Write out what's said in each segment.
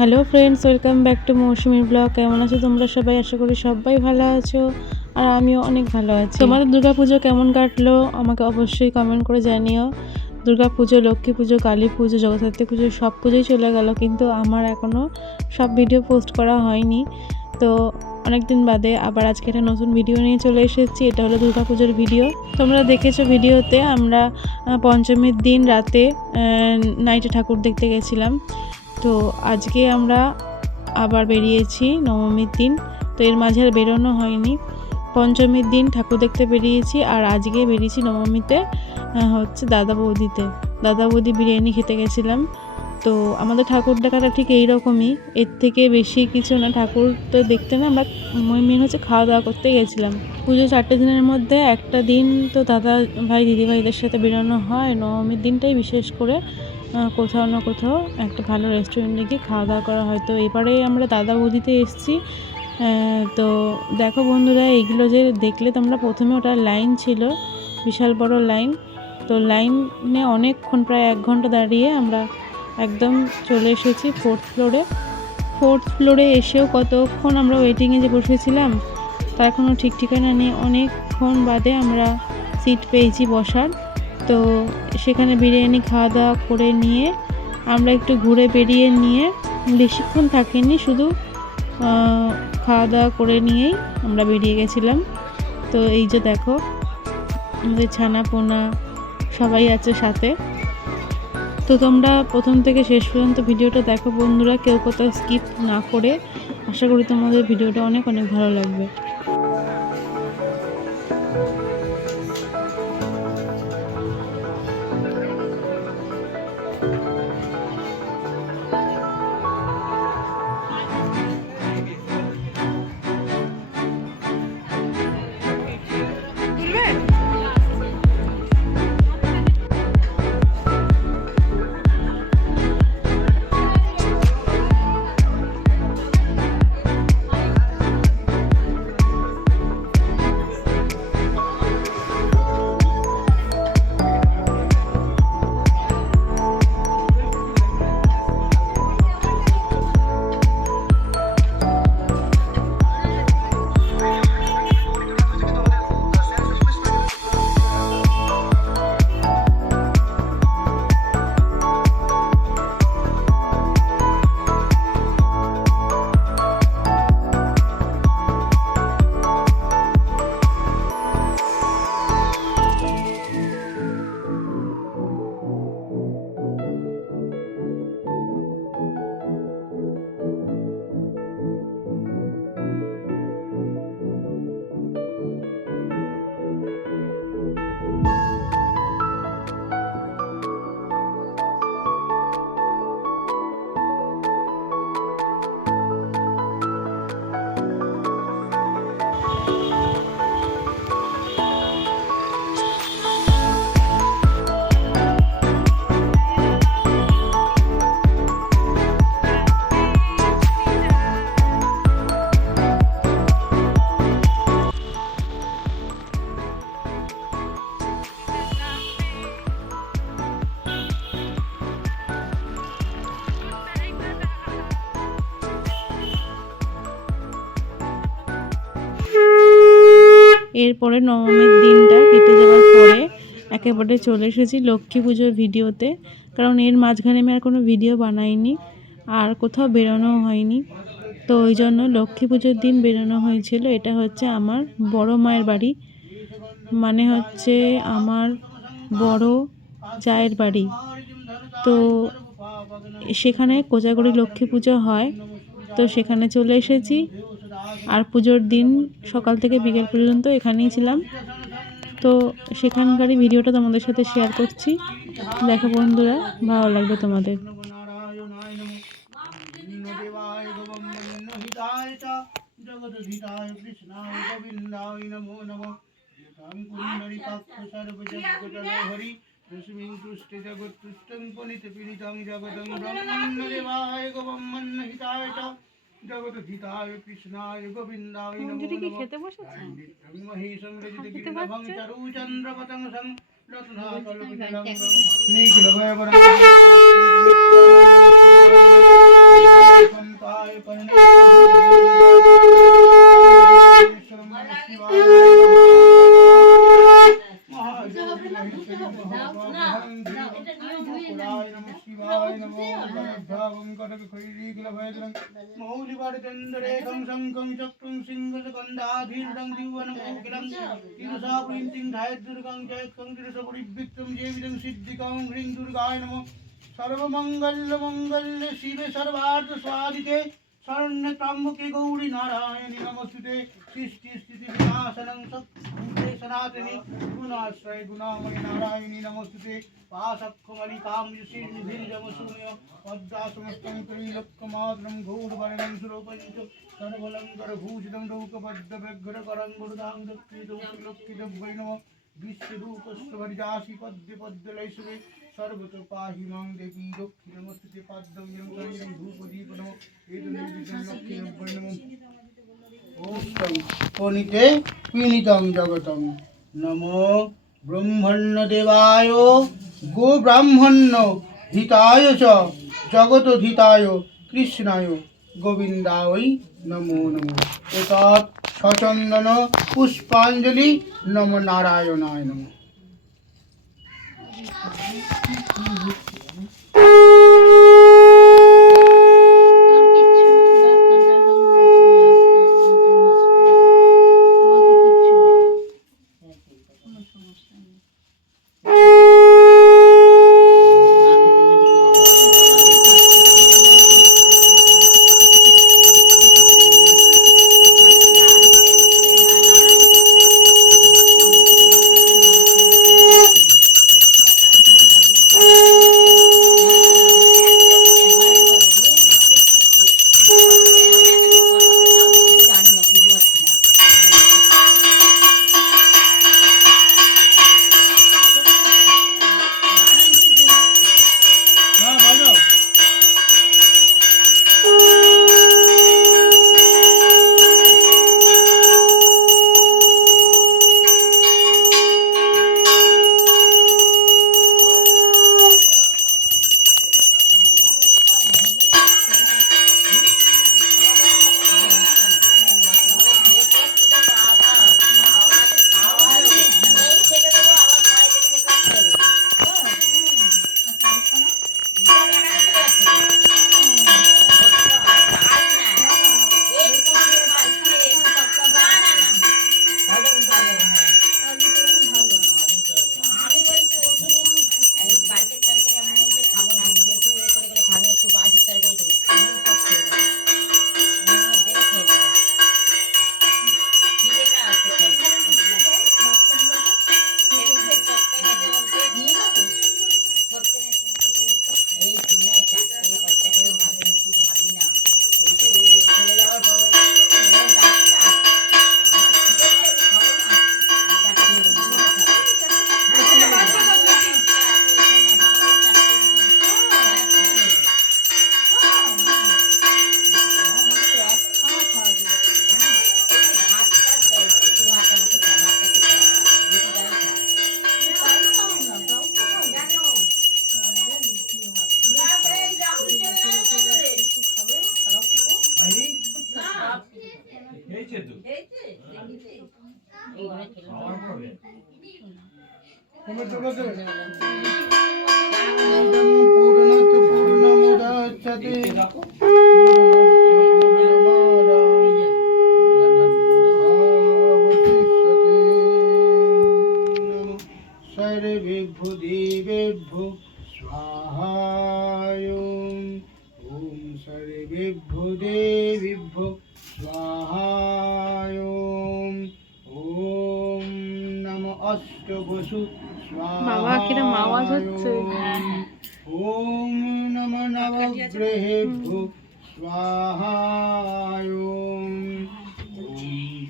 Hello friends, welcome back to Mousumi blog. কেমন আছো তোমরা সবাই? আশা করি সবাই ভালো আছো আর আমিও অনেক ভালো আছি। তোমাদের দুর্গাপুজো কেমন কাটলো? আমাকে অবশ্যই কমেন্ট করে জানিও। দুর্গা পুজো লক্ষ্মী পুজো কালী পুজো জগদ্ধাত্রী পুজো, সব পুজোই চলে গেল, কিন্তু আমার এখনও সব ভিডিও পোস্ট করা হয়নি। তো অনেকদিন বাদে আবার আজকে একটা নতুন ভিডিও নিয়ে চলে এসেছি, এটা হলো পুজোর ভিডিও তোমরা দেখেছ ভিডিওতে আমরা পঞ্চমীর দিন রাতে নাইটে ঠাকুর দেখতে গেছিলাম। তো আজকে আমরা আবার বেরিয়েছি, নবমীর দিন। তো এর মাঝে আর বেরোনো হয়নি। পঞ্চমীর দিন ঠাকুর দেখতে বেরিয়েছি আর আজকে বেরিয়েছি নবমীতে হচ্ছে দাদা বৌদিতে। দাদা বৌদি বিরিয়ানি খেতে গেছিলাম। তো আমাদের ঠাকুর দেখাটা ঠিক এইরকমই। এর থেকে বেশি কিছু না, ঠাকুর তো দেখতে না আমরা মেন হচ্ছে খাওয়া দাওয়া করতে গেছিলাম। পুজো চারটে দিনের মধ্যে একটা দিন তো দাদা ভাই দিদি ভাইদের সাথে বেরোনো হয়। নবমীর দিনটাই বিশেষ করে। কোথাও না কোথাও একটা ভালো রেস্টুরেন্টে গিয়ে খাওয়া দাওয়া করা হয়। তো এবারে আমরা দাদা বৌদিতে এসেছি। তো দেখো বন্ধুরা এইগুলো যে দেখলে তোমরা প্রথমে ওটা লাইন ছিল, বিশাল বড় লাইন তো লাইনে অনেকক্ষণ, প্রায় এক ঘণ্টা দাঁড়িয়ে আমরা একদম চলে এসেছি ফোর্থ ফ্লোরে ফোর্থ ফ্লোরে এসেও কতক্ষণ আমরা ওয়েটিংয়ে যে বসেছিলাম, তা এখনও ঠিক ঠিকানা নেই। অনেকক্ষণ বাদে আমরা সিট পেয়েছি বসার। তো সেখানে বিরিয়ানি খাওয়া দাওয়া করে নিয়ে আমরা একটু ঘুরে বেরিয়ে নিয়ে বেশিক্ষণ থাকিনি, শুধু খাওয়া দাওয়া করে নিয়েই আমরা বেরিয়ে গেছিলাম। তো এই যে দেখো, আমাদের ছানা, পোনা সবাই আছে সাথে। তো তোমরা প্রথম থেকে শেষ পর্যন্ত ভিডিওটা দেখো বন্ধুরা, কেউ কোথাও স্কিপ না করে। আশা করি তোমাদের ভিডিওটা অনেক অনেক ভালো লাগবে। এরপরে নবমীর দিনটা কেটে যাওয়ার পরে একেবারে চলে এসেছি লক্ষ্মী পুজোর ভিডিওতে। কারণ এর মাঝখানে আমি আর কোনো ভিডিও বানাইনি, আর কোথাও বেরোনো হয়নি। তো ওই জন্য লক্ষ্মী পুজোর দিন বেরোনো হয়েছিল। এটা হচ্ছে আমার বড় মায়ের বাড়ি। মানে হচ্ছে আমার বড় জায়ের বাড়ি। তো সেখানে কোজাগরি লক্ষ্মী পুজো হয়। তো সেখানে চলে এসেছি। আর পুজোর দিন সকাল থেকে বিকেল পর্যন্ত এখানেই ছিলাম। তো সেখানকারই ভিডিওটা তোমাদের সাথে শেয়ার করছি। দেখো বন্ধুরা, ভালো লাগবে তোমাদের। জগত গীতায় কৃষ্ণায় গোবিন্দায় মন্দিরে কি খেতে বসেছে মহিষং রজিত গিরভং চারু চন্দ্র পতংসং রত্না কলকিতলং নিখিল ভয়বরং পন্তায় পন্তায় নম শিবায় নমো ভৈরী কুল ভৈরং তিরসাপুরিন্তিং ধায়দুর্গং জয়ত্কং তিরসপরিবৃত্তং জেবিদং সিদ্ধিকং হ্রিং দুর্গায় নমঃ সর্বমঙ্গলমঙ্গল্যে শিবে সর্বার্থ স্বাদিতে শরণ্য ত্রম্বকে গৌরী নারায়ণী নমস্তুতে সৃষ্টি স্থিতি বিনাশনং সৎভূতে সনাতনে গুণাশ্রয় सनातनी, गुणाश्रय गुणामय नारायणी नमस्ते पाशक्षमलिकाम्बुशीर्निधिर्जमशून्य पद्मासमस्तं त्रिलक्षमात्रं घोरवर्णं सुरोपञ्च तन्वलं करभूषितं रौकपद्मव्यघ्रकरं गुरुदां दक्षिदोक्षिदवै पद्य पद्यलैसुरे सर्वतो माँ देवी दक्षिणमस्तुते पाद्यं यं करिणं धूपदीपनम् एतन्निर्विषं लक्ष्मीं वर्णमम्। পনিতে পিনিতং জগতং। নমো ব্রহ্মণ্য দেবায় গো ব্রাহ্মণ্য হিতায় চ, জগত কৃষ্ণায়। গোবিন্দায় নমো নমো। এতৎ সচন্দন পুষ্পাঞ্জলি, নম নারায়ণায় নমঃ। হ্যাঁ পূর্ণমুদচ্যতে বাবা, কিরম আওয়াজ হচ্ছে। ওম নম নবগ্রহেভ্যো স্বাহায় ওম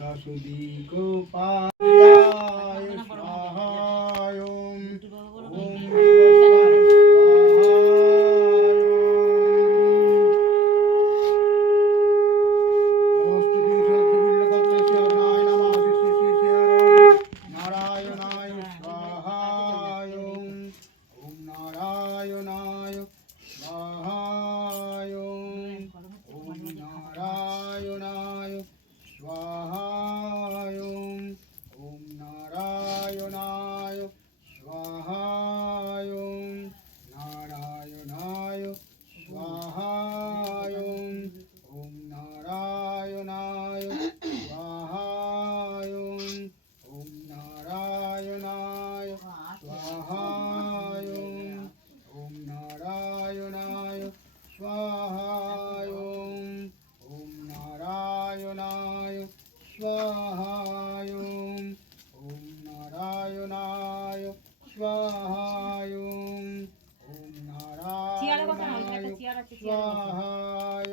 দশদিগোপায় स्वाहाय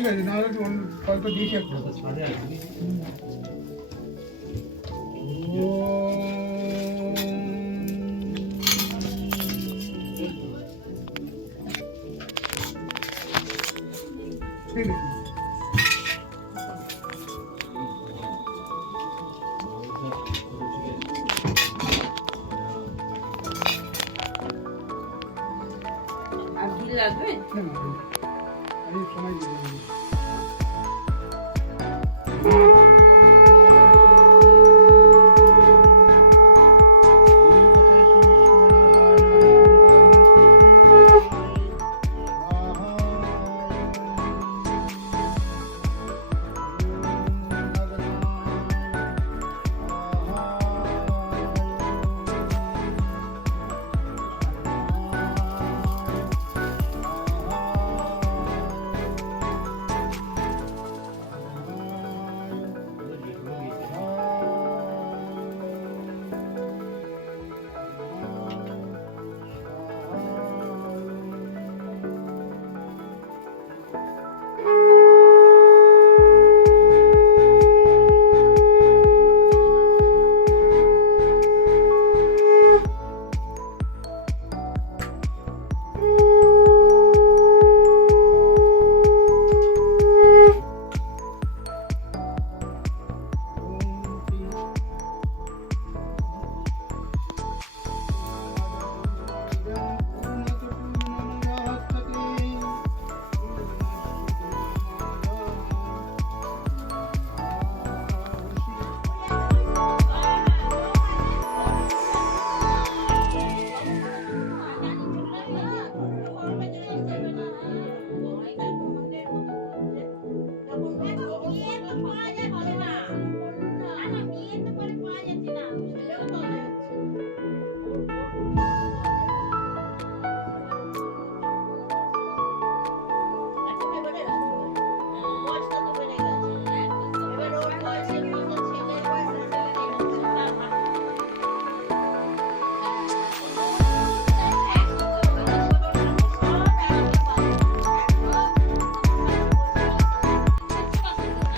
ঠিক আছে নাহলে একটু অন্য কয়েকটা দিয়েছি একটু ঠিক আছে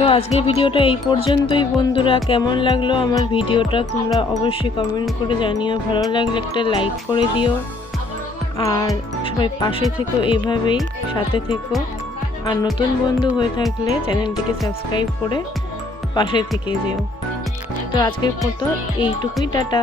তো আজকের ভিডিওটা এই পর্যন্তই। বন্ধুরা, কেমন লাগল আমার ভিডিওটা? তোমরা অবশ্যই কমেন্ট করে জানিও। ভালো লাগলে একটা লাইক করে দিও। আর সবাই পাশে থেকো এইভাবেই সাথে থেকো। আর নতুন বন্ধু হয়ে থাকলে চ্যানেলটিকে সাবস্ক্রাইব করে পাশে থেকে যেও। তো আজকের মতো এইটুকুই, টাটা।